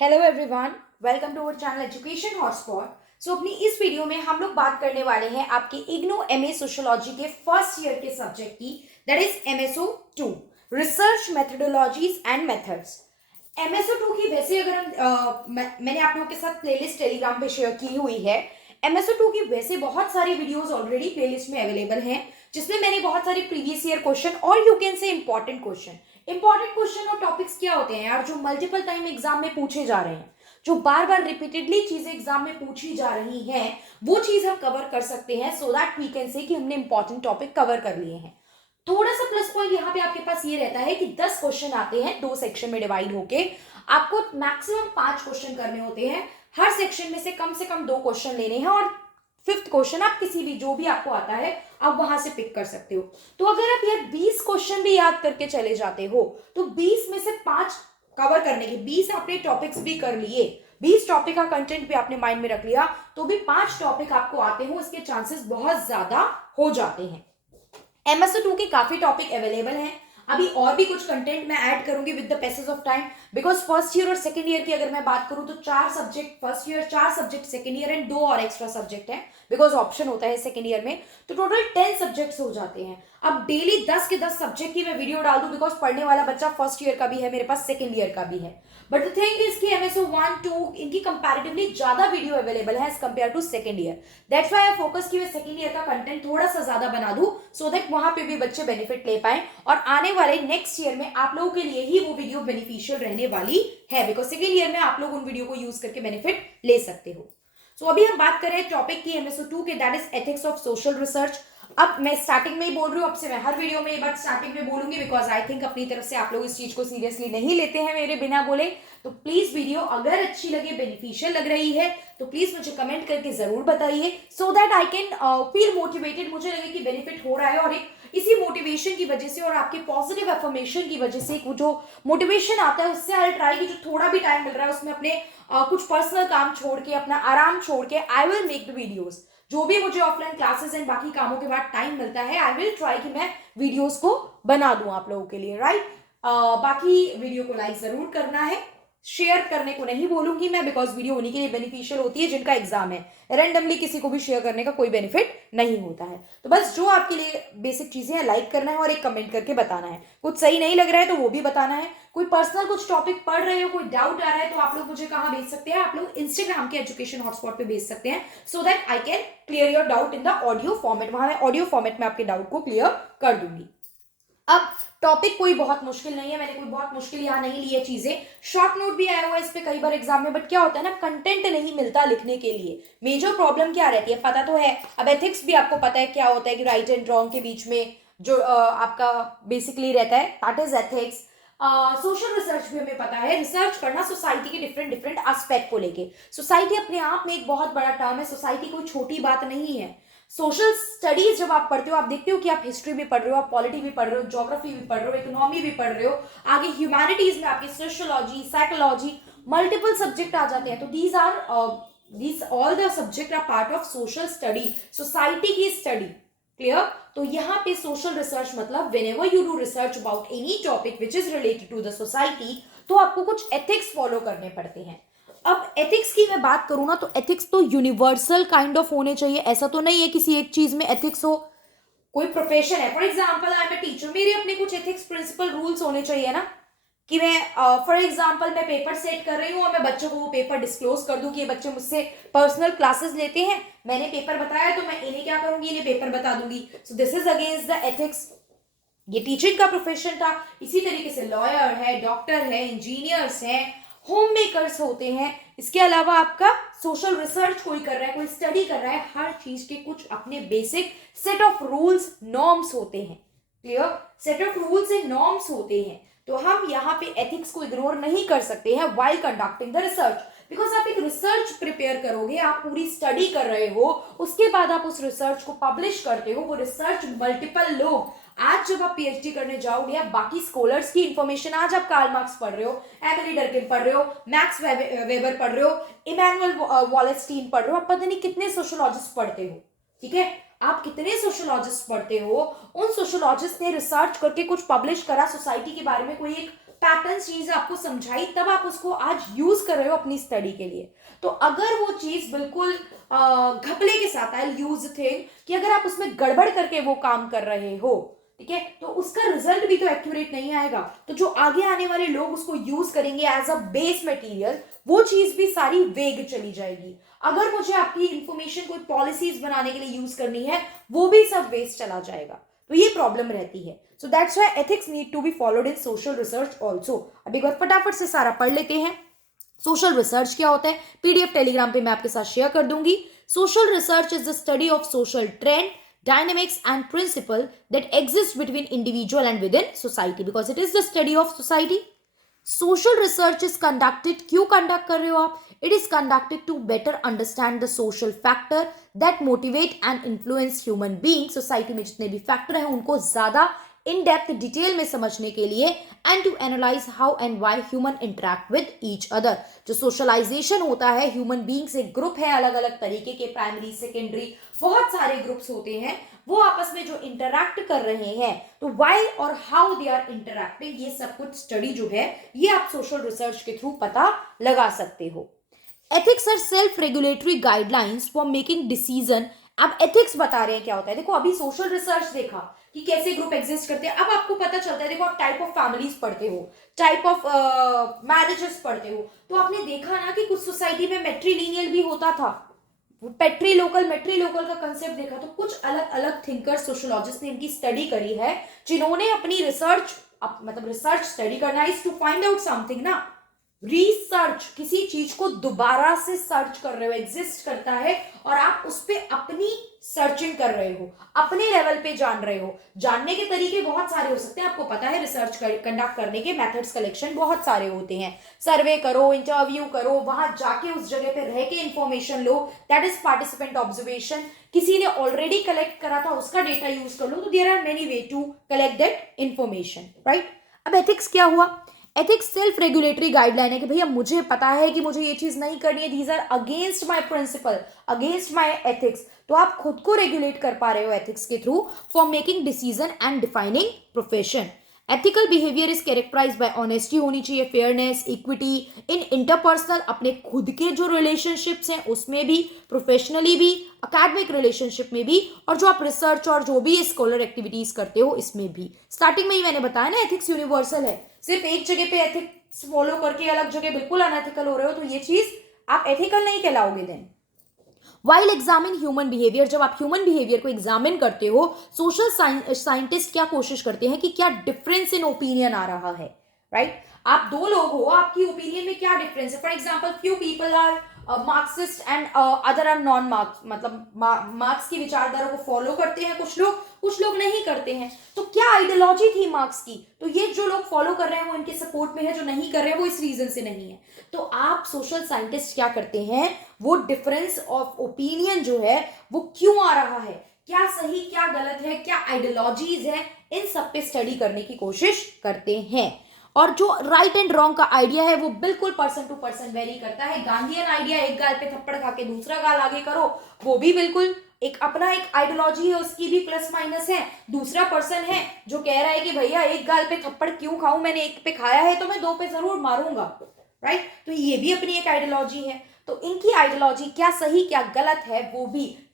Hello everyone, welcome to our channel education hotspot. अपनी इस video में हम लोग बात करने वाले हैं आपके इग्नू एमए सोशियोलॉजी के फर्स्ट ईयर के सब्जेक्ट की, that is MSO 2 research methodologies and methods. MSO 2 की वैसे अगर मैंने आप लोगों के साथ प्लेलिस्ट टेलीग्राम पे शेयर की हुई है। एमएसओ 2 की वैसे बहुत सारी वीडियोस ऑलरेडी प्लेलिस्ट में अवेलेबल हैं, जिसमें मैंने बहुत सारे प्रीवियस ईयर क्वेश्चन और you can say important question और टॉपिक्स क्या होते हैं यार, जो मल्टीपल टाइम एग्जाम में पूछे जा रहे हैं, जो बार बार रिपीटेडली चीजें एग्जाम में पूछी जा रही हैं, वो चीज हम कवर कर सकते हैं so that we can say कि हमने इंपॉर्टेंट टॉपिक कवर कर लिए हैं। थोड़ा सा प्लस पॉइंट यहाँ पे आपके पास ये रहता है कि 10 क्वेश्चन आते हैं, 2 सेक्शन में डिवाइड होके आपको मैक्सिमम 5 क्वेश्चन करने होते हैं। हर सेक्शन में से कम 2 क्वेश्चन लेने हैं और फिफ्थ क्वेश्चन आप किसी भी जो भी आपको आता है आप वहां से पिक कर सकते हो। तो अगर आप ये 20 क्वेश्चन भी याद करके चले जाते हो तो 20 में से 5 कवर करने के 20 आपने टॉपिक्स भी कर लिए, 20 टॉपिक का कंटेंट भी आपने माइंड में रख लिया, तो भी 5 टॉपिक आपको आते हो, इसके चांसेस बहुत ज्यादा हो जाते हैं। एमएसओ 2 के काफी टॉपिक अवेलेबल हैं। अभी और भी कुछ कंटेंट मैं ऐड करूंगी with the passage of time, because first year और सेकंड ईयर की अगर मैं बात करूं तो 4 subject first year, 4 subject second year and 2 और एक्स्ट्रा सब्जेक्ट है, बिकॉज ऑप्शन होता है सेकंड ईयर में, तो टोटल 10 सब्जेक्ट्स हो जाते हैं। अब डेली 10 के 10 सब्जेक्ट की मैं वीडियो डाल दूं, बिकॉज पढ़ने वाला बच्चा फर्स्ट ईयर का भी है, मेरे पास सेकंड ईयर का भी है, बट द थिंग इज कि एमएसओ 1 2 इनकी कंपैरेटिवली ज्यादा वीडियो अवेलेबल है as compare to second year. That's why I focus कि मैं सेकंड ईयर का कंटेंट थोड़ा सा ज्यादा बना दूं सो दैट वहां पे भी बच्चे बेनिफिट ले पाए, और आने वाले नेक्स्ट ईयर में आप लोगों के लिए ही वो वीडियो बेनिफिशियल रहने वाली है, बिकॉज सेकंड ईयर में आप लोग उन वीडियो को यूज करके बेनिफिट ले सकते हो। अभी हम बात करें टॉपिक की एमएसओ 2 के, that is ethics of social research. अब मैं स्टार्टिंग में ही बोल रही हूँ, अब से मैं हर वीडियो में ये बात स्टार्टिंग में बोलूंगी, बिकॉज आई थिंक अपनी तरफ से आप लोग इस चीज को सीरियसली नहीं लेते हैं मेरे बिना बोले। तो प्लीज वीडियो अगर अच्छी लगे, बेनिफिशियल लग रही है, तो प्लीज मुझे कमेंट करके जरूर बताइए so that I can feel motivated, मुझे लगे कि बेनिफिट हो रहा है, और एक इसी मोटिवेशन की वजह से और आपके पॉजिटिव एफर्मेशन की वजह से जो मोटिवेशन आता है उससे आई ट्राई कि जो थोड़ा भी टाइम मिल रहा है उसमें अपने कुछ पर्सनल काम छोड़ के, अपना आराम छोड़ के, I will make the videos. जो भी मुझे ऑफलाइन क्लासेस एंड बाकी कामों के बाद टाइम मिलता है, आई विल ट्राई कि मैं वीडियोस को बना दूं आप लोगों के लिए, राइट। बाकी वीडियो को लाइक जरूर करना है, शेयर करने को नहीं बोलूंगी मैं, बिकॉज वीडियो उन्हीं के लिए बेनिफिशियल होती है जिनका एग्जाम है, रैंडमली किसी को भी शेयर करने का कोई बेनिफिट नहीं होता है। तो बस जो आपके लिए बेसिक चीजें हैं, लाइक करना है और एक कमेंट करके बताना है, कुछ सही नहीं लग रहा है तो वो भी बताना है, कोई पर्सनल कुछ टॉपिक पढ़ रहे हो, कोई डाउट आ रहा है, तो आप लोग मुझे कहाँ भेज सकते हैं, आप लोग इंस्टाग्राम के एजुकेशन हॉटस्पॉट पे भेज सकते हैं so that I can clear your doubt in the audio format, वहां मैं ऑडियो फॉर्मेट में आपके डाउट को क्लियर कर दूंगी। अब टॉपिक कोई बहुत मुश्किल नहीं है, मैंने कोई बहुत मुश्किल यहाँ नहीं ली है चीजें, शॉर्ट नोट भी आया हुआ है इस पे कई बार एग्जाम में, बट क्या होता है ना, कंटेंट नहीं मिलता लिखने के लिए। मेजर प्रॉब्लम क्या रहती है पता तो है। अब एथिक्स भी आपको पता है क्या होता है, कि राइट एंड रॉन्ग के बीच में जो आपका बेसिकली रहता है, that is ethics. Social research भी हमें पता है, रिसर्च करना सोसाइटी के डिफरेंट डिफरेंट एस्पेक्ट को लेके। सोसाइटी अपने आप में एक बहुत बड़ा टर्म है, सोसाइटी कोई छोटी बात नहीं है। सोशल स्टडीज जब आप पढ़ते हो, आप देखते हो कि आप हिस्ट्री भी पढ़ रहे हो, आप पॉलिटी भी पढ़ रहे हो, ज्योग्राफी भी पढ़ रहे हो, इकोनॉमी भी पढ़ रहे हो, आगे ह्यूमैनिटीज में आपकी सोशियोलॉजी, साइकोलॉजी, मल्टीपल सब्जेक्ट आ जाते हैं। तो these all the subject are part of social study, society की स्टडी, क्लियर। तो यहाँ पे सोशल रिसर्च मतलब whenever you do research about any topic which is related to the society, तो आपको कुछ एथिक्स फॉलो करने पड़ते हैं। अब एथिक्स की मैं बात करूं ना, तो एथिक्स तो यूनिवर्सल काइंड ऑफ होने चाहिए, ऐसा तो नहीं है किसी एक चीज में एथिक्स हो। कोई प्रोफेशन है, for example I am a teacher, मेरे अपने कुछ एथिक्स प्रिंसिपल रूल्स होने चाहिए ना, कि मैं फॉर एग्जाम्पल मैं पेपर सेट कर रही हूँ और मैं बच्चों को वो पेपर डिस्क्लोज कर दूं कि ये बच्चे मुझसे पर्सनल क्लासेस लेते हैं, मैंने पेपर बताया तो मैं इन्हें क्या करूंगी, इन्हें पेपर बता दूंगी, so this is against the ethics. ये टीचिंग का प्रोफेशन था। इसी तरीके से लॉयर है, डॉक्टर है, इंजीनियर्स हैं, होम मेकर्स होते हैं, इसके अलावा आपका सोशल रिसर्च कोई कर रहा है, कोई स्टडी कर रहा है, हर चीज के कुछ अपने basic set of rules norms होते हैं, clear, set of rules and norms होते हैं। तो हम यहाँ पे एथिक्स को इग्नोर नहीं कर सकते हैं while conducting the research, because आप एक रिसर्च प्रिपेयर करोगे, आप पूरी स्टडी कर रहे हो, उसके बाद आप उस रिसर्च को पब्लिश करते हो, वो रिसर्च मल्टीपल लोग, आज जब आप पीएचडी करने जाओगे, आप बाकी स्कॉलर्स की इंफॉर्मेशन, आज आप कार्ल मार्क्स पढ़ रहे हो, एमिली डर्किन पढ़ रहे हो, मैक्स वेबर पढ़ रहे हो, इमैनुअल वॉलेस्टीन पढ़ रहे हो, आप पता नहीं कितने सोशोलॉजिस्ट पढ़ते हो, ठीक है, आप कितने सोशोलॉजिस्ट पढ़ते हो, उन सोशोलॉजिस्ट ने रिसर्च करके कुछ पब्लिश करा सोसाइटी के बारे में, कोई एक पैटर्न्स चीज आपको समझाई, तब आप उसको आज यूज कर रहे हो अपनी स्टडी के लिए। तो अगर वो चीज बिल्कुल घपले के साथ, आई यूज थिंग कि अगर आप उसमें गड़बड़ करके वो काम कर रहे हो, ठीक है, तो उसका रिजल्ट भी तो एक्यूरेट नहीं आएगा। तो जो आगे आने वाले लोग उसको यूज करेंगे एज अ बेस मटेरियल, वो चीज भी सारी वेग चली जाएगी। अगर मुझे आपकी इंफॉर्मेशन कोई पॉलिसीज बनाने के लिए यूज करनी है, वो भी सब वेस्ट चला जाएगा। तो ये प्रॉब्लम रहती है। So that's why ethics need to be followed in social research also. अब एक बार फटाफट से सारा पढ़ लेते हैं। सोशल रिसर्च क्या होता है, पीडीएफ टेलीग्राम पे मैं आपके साथ शेयर कर दूंगी। Social research is the study of social trend, dynamics and principle that exist between individual and within society, because it is the study of society. Social research is conducted, क्यों conduct कर रहे हो आप? It is conducted to better understand the social factor that motivate and influence human beings. Society में जितने भी factor हैं उनको ज़्यादा इन डेप्थ डिटेल में समझने के लिए, and to analyse how and why human interact with each other. जो सोशलाइजेशन होता है, ह्यूमन बींग्स एक ग्रुप है अलग अलग तरीके के, प्राइमरी सेकेंडरी बहुत सारे ग्रुप्स होते हैं, वो आपस में जो इंटरैक्ट कर रहे हैं, तो वाई और हाउ दे आर इंटरैक्टिंग, ये सब कुछ स्टडी जो है ये आप सोशल रिसर्च के थ्रू पता लगा सकते हो। Ethics are self regulatory guidelines for making decision. अब एथिक्स बता रहे हैं क्या होता है। देखो अभी सोशल रिसर्च देखा कि कैसे ग्रुप एग्जिस्ट करते हैं, अब आपको पता चलता है। देखो आप टाइप ऑफ फैमिलीज पढ़ते हो, टाइप ऑफ मैरिजेस पढ़ते हो, तो आपने देखा ना कि कुछ सोसाइटी में मैट्रिलिनियल भी होता था, पेट्री लोकल मेट्री लोकल का कंसेप्ट देखा। तो कुछ अलग अलग थिंकर्स, सोशियोलॉजिस्ट ने इनकी स्टडी करी है, जिन्होंने अपनी रिसर्च मतलब रिसर्च स्टडी करना is to find out something ना, रिसर्च किसी चीज को दोबारा से सर्च कर रहे हो, एग्जिस्ट करता है और आप उस पर अपनी सर्चिंग कर रहे हो, अपने लेवल पे जान रहे हो। जानने के तरीके बहुत सारे हो सकते हैं, आपको पता है रिसर्च कंडक्ट करने के मेथड्स कलेक्शन बहुत सारे होते हैं। सर्वे करो, इंटरव्यू करो, वहां जाके उस जगह पे रह के information low, that is participant observation. किसी ने ऑलरेडी कलेक्ट करा था उसका डेटा यूज कर लो, तो there are many way to collect that information, right. अब एथिक्स क्या हुआ? एथिक्स सेल्फ रेगुलेटरी गाइडलाइन है कि भैया मुझे पता है कि मुझे ये चीज नहीं करनी है, these are against my principle, against my ethics, तो आप खुद को रेगुलेट कर पा रहे हो एथिक्स के through for making decision and defining profession. Ethical behaviour is characterised by honesty होनी चाहिए, फेयरनेस, इक्विटी इन इंटरपर्सनल, अपने खुद के जो रिलेशनशिप्स हैं उसमें भी, प्रोफेशनली भी, अकेडमिक रिलेशनशिप में भी, और जो आप रिसर्च और जो भी स्कॉलर एक्टिविटीज करते हो इसमें भी। स्टार्टिंग में ही मैंने बताया ना एथिक्स यूनिवर्सल है, सिर्फ एक जगह पे एथिक्स फॉलो करके अलग जगह बिल्कुल अनएथिकल हो रहे हो तो ये चीज आप एथिकल नहीं कहलाओगे then. While examine human behaviour, जब आप ह्यूमन बिहेवियर को एग्जामिन करते हो, सोशल साइंटिस्ट क्या कोशिश करते हैं कि क्या डिफरेंस इन ओपिनियन आ रहा है, राइट। आप दो लोग हो, आपकी ओपिनियन में क्या डिफरेंस है। For example few people are Marxist and other are non Marx, मतलब मार्क्स की विचारधारा को फॉलो करते हैं कुछ लोग नहीं करते हैं। तो क्या आइडियोलॉजी थी मार्क्स की, तो ये जो लोग फॉलो कर रहे हैं वो इनके सपोर्ट में है, जो नहीं कर रहे हैं वो इस रीजन से नहीं है। तो आप सोशल साइंटिस्ट क्या करते हैं, वो डिफरेंस ऑफ ओपिनियन जो है वो क्यों आ रहा है, क्या सही क्या गलत है, क्या आइडियोलॉजीज है, इन सब पे स्टडी करने की कोशिश करते हैं। और जो राइट एंड रॉन्ग का आइडिया है वो बिल्कुल पर्सन टू पर्सन वेरी करता है। गांधीयन आइडिया, एक गाल पे थप्पड़ खा के दूसरा गाल आगे करो, वो भी बिल्कुल एक अपना एक आइडियोलॉजी है, उसकी भी प्लस माइनस है। दूसरा पर्सन है जो कह रहा है कि भैया एक गाल पे थप्पड़ क्यों खाऊं, मैंने एक पे खाया है तो मैं दो पे जरूर मारूंगा, राइट। तो ये भी अपनी एक आइडियोलॉजी है। तो इनकी आइडियोलॉजी क्या सही क्या गलत है,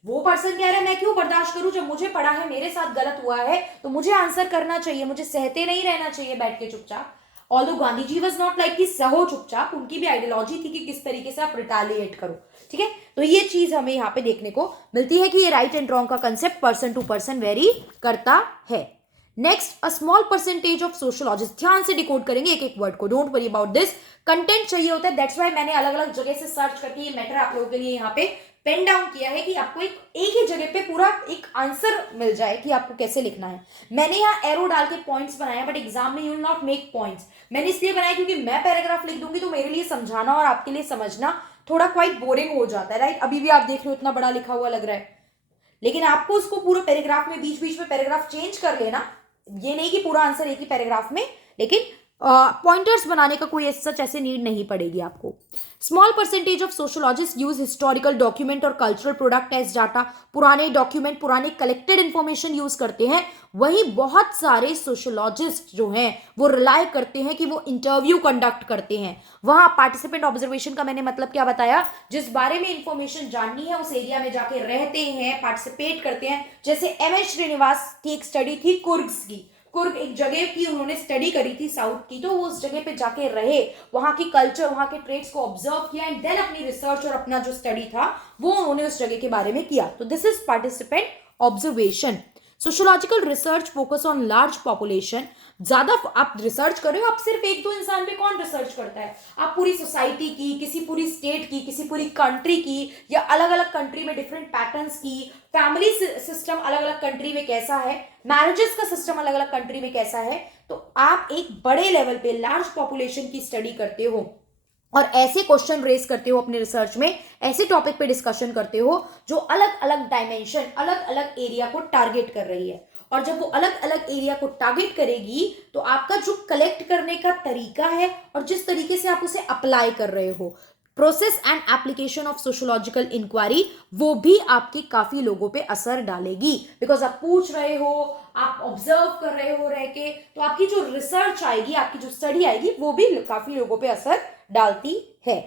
वो पर्सन कह रहा है मैं क्यों बर्दाश्त करूं, जब मुझे पड़ा है मेरे साथ गलत हुआ है तो मुझे आंसर करना चाहिए, मुझे सहते नहीं रहना चाहिए बैठ के चुपचाप। Although Gandhi ji was not like कि सहो चुपचाप, उनकी भी आइडियोलॉजी थी कि किस तरीके से आप रिटेलिएट करो, ठीक है। तो ये चीज हमें यहाँ पे देखने को मिलती है कि ये राइट एंड रॉन्ग का concept person to person vary करता है। Next, a small percentage of sociologist, ध्यान से डिकोड करेंगे एक एक वर्ड को, don't worry about this, content चाहिए होता है, दैट्स व्हाई मैंने अलग अलग जगह से सर्च करके ये मैटर आप लोगों के लिए यहाँ पे पेन डाउन किया है कि आपको एक ही जगह पे पूरा एक आंसर मिल जाए कि आपको कैसे लिखना है। मैंने यहाँ एरो डाल के पॉइंट्स बनाए, बट एग्जाम में you will not make points. मैंने इसलिए बनाया क्योंकि मैं पैराग्राफ लिख दूंगी तो मेरे लिए समझाना और आपके लिए समझना थोड़ा क्वाइट बोरिंग हो जाता है, राइट। अभी भी आप देख रहे हो इतना बड़ा लिखा हुआ लग रहा है, लेकिन आपको उसको पूरे पैराग्राफ में बीच बीच में पैराग्राफ चेंज कर लेना, ये नहीं कि पूरा आंसर एक ही पैराग्राफ में, लेकिन पॉइंटर्स बनाने का कोई सच ऐसे नीड नहीं पड़ेगी आपको। Small percentage of sociologist use historical document और कल्चरल प्रोडक्ट एज डाटा। पुराने डॉक्यूमेंट, पुराने कलेक्टेड इंफॉर्मेशन यूज करते हैं। वहीं बहुत सारे सोशोलॉजिस्ट जो हैं वो रिलाई करते हैं कि वो इंटरव्यू कंडक्ट करते हैं। वहां पार्टिसिपेंट ऑब्जर्वेशन का मैंने मतलब क्या बताया, जिस बारे में इंफॉर्मेशन जाननी है उस एरिया में जाके रहते हैं, पार्टिसिपेट करते हैं। जैसे MS श्रीनिवास की एक स्टडी थी कुर्ग्स की। कुर्ग एक जगह की उन्होंने स्टडी करी थी साउथ की, तो वो उस जगह पे जाके रहे, वहां की कल्चर, वहां के ट्रेड्स को ऑब्जर्व किया एंड देन अपनी रिसर्च और अपना जो स्टडी था वो उन्होंने उस जगह के बारे में किया। तो this is participant observation. Sociological research focus on large population. ज्यादा आप रिसर्च कर रहे हो, आप सिर्फ एक दो इंसान पे कौन रिसर्च करता है? आप पूरी सोसाइटी की, किसी पूरी स्टेट की, किसी पूरी कंट्री की, या अलग अलग कंट्री में डिफरेंट पैटर्न्स की, फैमिली सिस्टम अलग अलग कंट्री में कैसा है, मैरिजेस का सिस्टम अलग अलग कंट्री में कैसा है। तो आप एक बड़े लेवल पे लार्ज पॉपुलेशन की स्टडी करते हो और ऐसे क्वेश्चन रेज करते हो अपने रिसर्च में, ऐसे टॉपिक पे डिस्कशन करते हो जो अलग अलग डायमेंशन, अलग अलग एरिया को टारगेट कर रही है। और जब वो अलग अलग एरिया को टारगेट करेगी तो आपका जो कलेक्ट करने का तरीका है और जिस तरीके से आप उसे अप्लाई कर रहे हो, process and application of sociological inquiry, वो भी आपके काफी लोगों पे असर डालेगी। बिकॉज आप पूछ रहे हो, आप ऑब्जर्व कर रहे हो रह के, तो आपकी जो रिसर्च आएगी, आपकी जो स्टडी आएगी, वो भी काफी लोगों पे असर डालती है।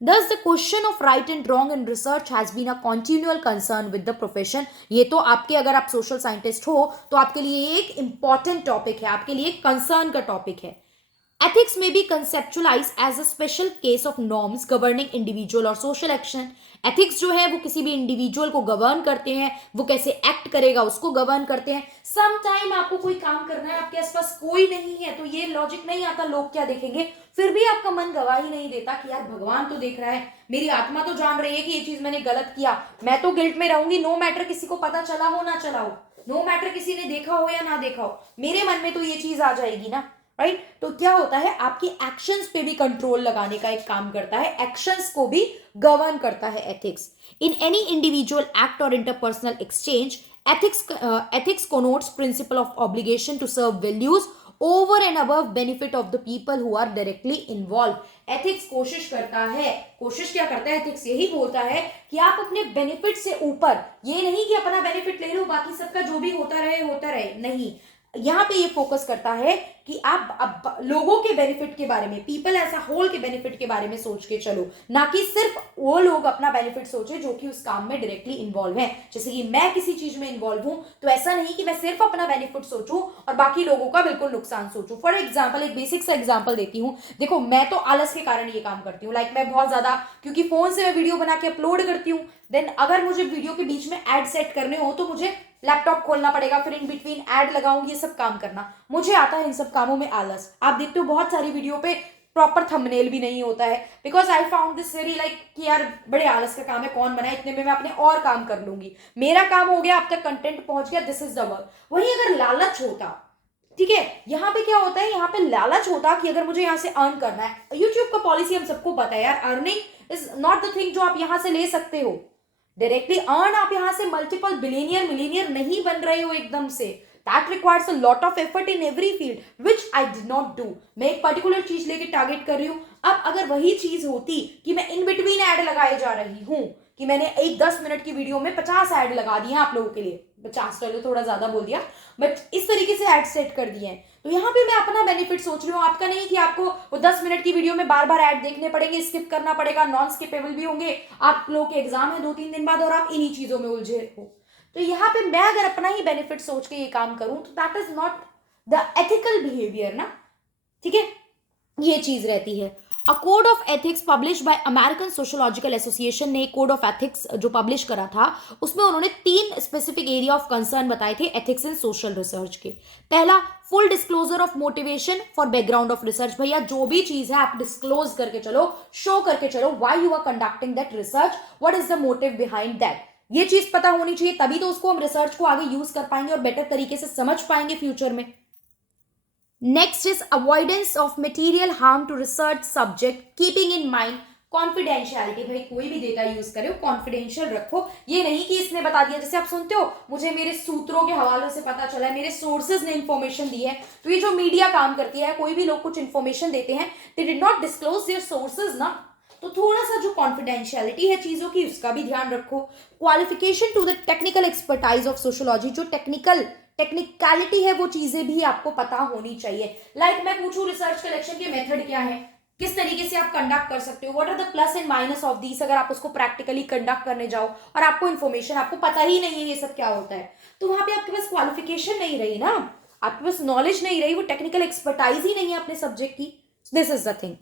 Thus, the question of right and wrong in research has been a continual concern with the profession. ये तो आपके, अगर आप सोशल साइंटिस्ट हो तो आपके लिए एक इंपॉर्टेंट टॉपिक है, आपके लिए एक कंसर्न का टॉपिक है। Ethics may be conceptualized as a special case of norms governing individual or social action. Ethics जो है वो किसी भी इंडिविजुअल को गवर्न करते हैं, वो कैसे एक्ट करेगा उसको गवर्न करते हैं। सम टाइम आपको कोई काम करना है, आपके आसपास कोई नहीं है, तो ये लॉजिक नहीं आता लोग क्या देखेंगे, फिर भी आपका मन गवाही नहीं देता कि यार भगवान तो देख रहा है, मेरी आत्मा तो जान रही है कि ये चीज मैंने गलत किया, मैं तो गिल्ट में रहूंगी, नो मैटर किसी को पता चला हो ना चला हो, नो मैटर किसी ने देखा हो या ना देखा हो, मेरे मन में तो ये चीज आ जाएगी ना, राइट। तो क्या होता है, आपकी एक्शंस पे भी कंट्रोल लगाने का एक काम करता है, एक्शंस को भी गवर्न करता है ethics. In any individual act और interpersonal exchange, ethics connotes principle of obligation to serve values over and above benefit of the people who are directly involved. Ethics कोशिश करता है, कोशिश क्या करता है, एथिक्स यही बोलता है कि आप अपने बेनिफिट से ऊपर, ये नहीं कि अपना बेनिफिट ले लो बाकी सबका जो भी होता रहे, नहीं, यहां पे ये फोकस करता है कि आप अब लोगों के बेनिफिट के बारे में, पीपल एज अ होल के बेनिफिट के बारे में सोच के चलो, ना कि सिर्फ वो लोग अपना बेनिफिट सोचे जो कि उस काम में डायरेक्टली इन्वॉल्व हैं। जैसे कि मैं किसी चीज में इन्वॉल्व हूं तो ऐसा नहीं कि मैं सिर्फ अपना बेनिफिट सोचूं और बाकी लोगों का बिल्कुल नुकसान सोचूं। फॉर एग्जाम्पल, एक बेसिक सा एग्जाम्पल देती हूँ। देखो, मैं तो आलस के कारण ये काम करती हूँ, लाइक मैं बहुत ज्यादा, क्योंकि फोन से मैं वीडियो बना के अपलोड करती हूँ, देन अगर मुझे वीडियो के बीच में एड सेट करने हो तो मुझे लैपटॉप खोलना पड़ेगा, फिर इन बिटवीन ऐड लगाऊंगी, ये सब काम करना मुझे आता है। इन सब कामों में आलस, आप देखते हो बहुत सारी वीडियो पे प्रॉपर थंबनेल भी नहीं होता है, because I found this very like कि यार बड़े आलस का काम है, कौन बनाए, इतने में मैं अपने और काम कर लूंगी, मेरा काम हो गया, अब तक कंटेंट पहुंच गया, दिस इज द वर्क। वहीं अगर लालच होता, ठीक है, यहाँ पे क्या होता है, यहाँ पे लालच होता कि अगर मुझे यहाँ से अर्न करना है, यूट्यूब का पॉलिसी हम सबको पता है यार, earning is not the thing जो आप यहाँ से ले सकते हो डायरेक्टली अर्न, आप यहां से मल्टीपल बिलियनियर मिलीनियर नहीं बन रहे हो एकदम से, that requires a lot of effort in every field which I did not do. मैं एक पर्टिकुलर चीज लेके टारगेट कर रही हूं, अब अगर वही चीज होती कि मैं इन बिटवीन ऐड लगाए जा रही हूं, कि मैंने एक 10 मिनट की वीडियो में 50 ऐड लगा दिए आप लोगों के लिए, 50 चलो थोड़ा ज्यादा बोल दिया, बट इस तरीके से ऐड सेट कर दिए हैं, तो यहाँ पे मैं अपना बेनिफिट सोच रही हूँ, आपका नहीं कि आपको वो 10 मिनट की वीडियो में बार बार ऐड देखने पड़ेंगे, स्किप करना पड़ेगा, नॉन स्किपेबल भी होंगे, आप लोगों के एग्जाम है 2-3 दिन बाद और आप इन्हीं चीजों में उलझे हो। तो यहाँ पे मैं अगर अपना ही बेनिफिट सोच के ये काम करूं तो that is not the ethical behaviour ना, ठीक है, ये चीज रहती है। A code of ethics publish by American sociological association ने कोड ऑफ एथिक्स जो पब्लिश करा था, उसमें उन्होंने 3 स्पेसिफिक एरिया ऑफ कंसर्न बताए थे एथिक्स इन सोशल रिसर्च के। पहला, full disclosure of motivation for background of research. भैया जो भी चीज है आप डिस्क्लोज करके चलो, शो करके चलो, why you are conducting that research, what is the motive behind that, ये चीज पता होनी चाहिए, तभी तो उसको हम रिसर्च को आगे यूज कर पाएंगे और बेटर तरीके से समझ पाएंगे फ्यूचर में। Next is avoidance of material harm to research subject, keeping in mind confidentiality, भाई कोई भी डेटा यूज करे कॉन्फिडेंशियल रखो। ये नहीं कि इसने बता दिया, जैसे आप सुनते हो मुझे मेरे सूत्रों के हवालों से पता चला है, मेरे सोर्सेज ने इंफॉर्मेशन दी है। तो ये जो मीडिया काम करती है, कोई भी लोग कुछ इंफॉर्मेशन देते हैं, they did not disclose there sources ना। तो थोड़ा सा जो कॉन्फिडेंशियलिटी है चीजों की, उसका भी ध्यान रखो। Qualification to the technical expertise of sociology, जो टेक्निकलिटी है वो चीजें भी आपको पता होनी चाहिए। लाइक मैं पूछूं रिसर्च कलेक्शन के मेथड क्या है, किस तरीके से आप कंडक्ट कर सकते हो, what are the plus and minus of these, अगर आप उसको प्रैक्टिकली कंडक्ट करने जाओ और आपको इन्फॉर्मेशन, आपको पता ही नहीं है ये सब क्या होता है, तो वहां पे आपके पास क्वालिफिकेशन नहीं रही ना, आपके पास नॉलेज नहीं रही, वो टेक्निकल एक्सपर्टाइज ही नहीं है अपने सब्जेक्ट की। This is the thing.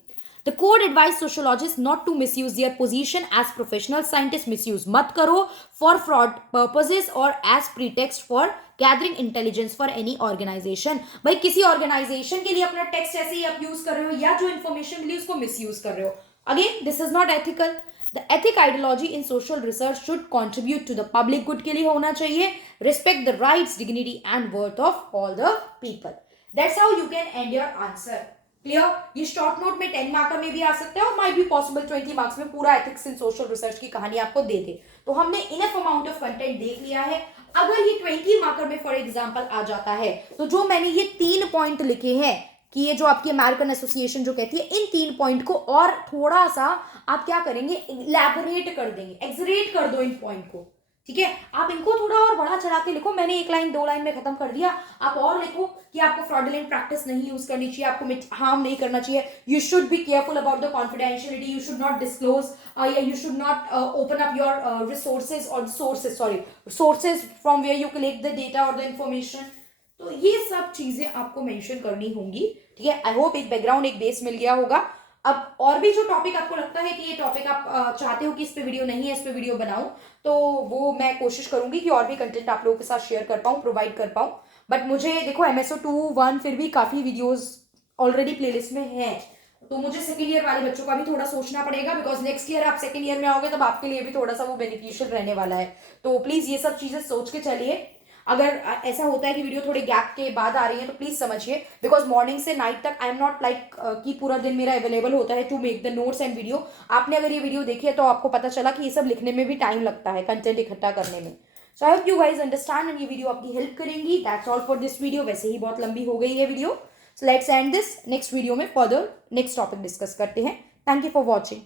The code advised sociologists not to misuse their position as professional scientists misuse मत करो for fraud purposes or as pretext for gathering intelligence for any organization। भाई किसी organization के लिए अपना text ऐसे ही आप use कर रहे हो या जो इंफॉर्मेशन मिली उसको मिसयूज कर रहे हो, again this is not ethical. The ethic ideology in social research should contribute to the public good के लिए होना चाहिए, respect the rights, dignity and worth of all the people। That's how you can end your answer। Clear? ये short note में 10 marker में भी आ सकता है और माइट बी पॉसिबल 20 मार्क्स में पूरा एथिक्स इन सोशल रिसर्च की कहानी आपको दे दे। तो हमने इनफ अमाउंट ऑफ कंटेंट देख लिया है। अगर ये 20 मार्कर में फॉर एग्जांपल आ जाता है, तो जो मैंने ये 3 पॉइंट लिखे हैं कि ये जो आपकी अमेरिकन एसोसिएशन जो कहती है, इन 3 पॉइंट को और थोड़ा सा आप क्या करेंगे, इलैबोरेट कर देंगे, एक्सरेट कर दो इन पॉइंट को, ठीक है। आप इनको थोड़ा और बड़ा चढ़ा के लिखो, मैंने 1 लाइन 2 लाइन में खत्म कर दिया, आप और लिखो कि आपको फ्रॉडुलेंट प्रैक्टिस नहीं यूज करनी चाहिए, आपको हार्म नहीं करना चाहिए, you should be careful about the confidentiality, you should not disclose या you should not open up your resources और sources from where you collect the data और द इंफॉर्मेशन। तो ये सब चीजें आपको मेंशन करनी होंगी, ठीक है। आई होप एक बैकग्राउंड, एक बेस मिल गया होगा। अब और भी जो टॉपिक आपको लगता है कि ये टॉपिक आप चाहते हो कि इस पे वीडियो नहीं है, इस पे वीडियो बनाऊं, तो वो मैं कोशिश करूंगी कि और भी कंटेंट आप लोगों के साथ शेयर कर पाऊं, प्रोवाइड कर पाऊं। बट मुझे देखो MSO 2-1 फिर भी काफी वीडियोस ऑलरेडी प्लेलिस्ट में है, तो मुझे सेकेंड ईयर वाले बच्चों का भी थोड़ा सोचना पड़ेगा, बिकॉज नेक्स्ट ईयर आप सेकेंड ईयर में आओगे तब आपके लिए भी थोड़ा सा वो बेनिफिशियल रहने वाला है। तो प्लीज ये सब चीजें सोच के चलिए। अगर ऐसा होता है कि वीडियो थोड़े गैप के बाद आ रही है तो प्लीज समझिए, बिकॉज मॉर्निंग से नाइट तक आई एम नॉट लाइक कि पूरा दिन मेरा अवेलेबल होता है to make the notes and video. आपने अगर ये वीडियो देखी है तो आपको पता चला कि ये सब लिखने में भी टाइम लगता है, कंटेंट इकट्ठा करने में। So I hope you guys understand and ये वीडियो आपकी हेल्प करेंगी। That's all for this video, वैसे ही बहुत लंबी हो गई है video. So let's end this, next video में फर्दर नेक्स्ट टॉपिक डिस्कस करते हैं। Thank you for watching.